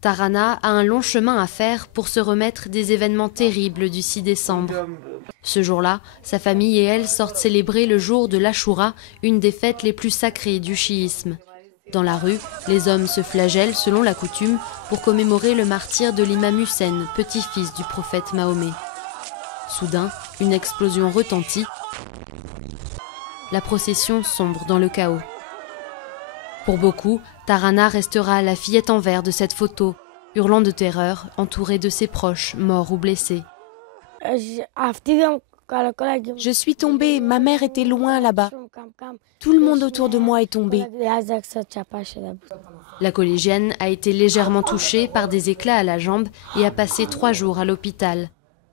Tarana a un long chemin à faire pour se remettre des événements terribles du 6 décembre. Ce jour-là, sa famille et elle sortent célébrer le jour de l'Achoura, une des fêtes les plus sacrées du chiisme. Dans la rue, les hommes se flagellent selon la coutume pour commémorer le martyre de l'imam Hussein, petit-fils du prophète Mahomet. Soudain, une explosion retentit. La procession sombre dans le chaos. Pour beaucoup, Tarana restera la fillette en verre de cette photo, hurlant de terreur, entourée de ses proches, morts ou blessés. Je suis tombée, ma mère était loin là-bas. Tout le monde autour de moi est tombé. La collégienne a été légèrement touchée par des éclats à la jambe et a passé 3 jours à l'hôpital.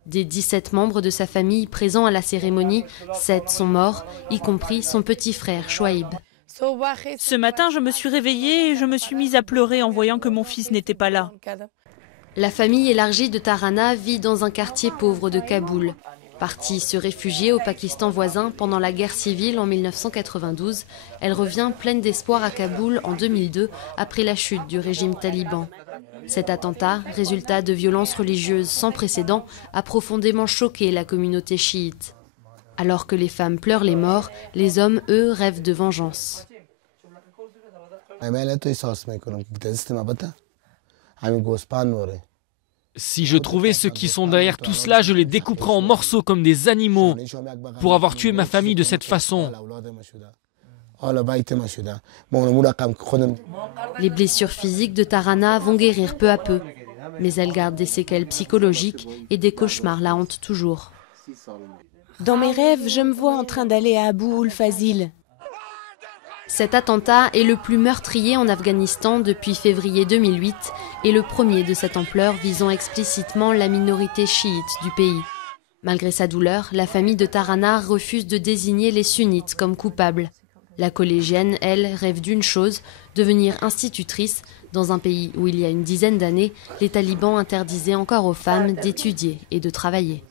Des 17 membres de sa famille présents à la cérémonie, 7 sont morts, y compris son petit frère Chouaïb. Ce matin, je me suis réveillée et je me suis mise à pleurer en voyant que mon fils n'était pas là. La famille élargie de Tarana vit dans un quartier pauvre de Kaboul. Partie se réfugier au Pakistan voisin pendant la guerre civile en 1992, elle revient pleine d'espoir à Kaboul en 2002 après la chute du régime taliban. Cet attentat, résultat de violences religieuses sans précédent, a profondément choqué la communauté chiite. Alors que les femmes pleurent les morts, les hommes, eux, rêvent de vengeance. Si je trouvais ceux qui sont derrière tout cela, je les découperais en morceaux comme des animaux pour avoir tué ma famille de cette façon. Les blessures physiques de Tarana vont guérir peu à peu, mais elle garde des séquelles psychologiques et des cauchemars la hantent toujours. Dans mes rêves, je me vois en train d'aller à Abou ul-Fazil. Cet attentat est le plus meurtrier en Afghanistan depuis février 2008 et le premier de cette ampleur visant explicitement la minorité chiite du pays. Malgré sa douleur, la famille de Tarana refuse de désigner les sunnites comme coupables. La collégienne, elle, rêve d'une chose, devenir institutrice dans un pays où il y a une dizaine d'années, les talibans interdisaient encore aux femmes d'étudier et de travailler.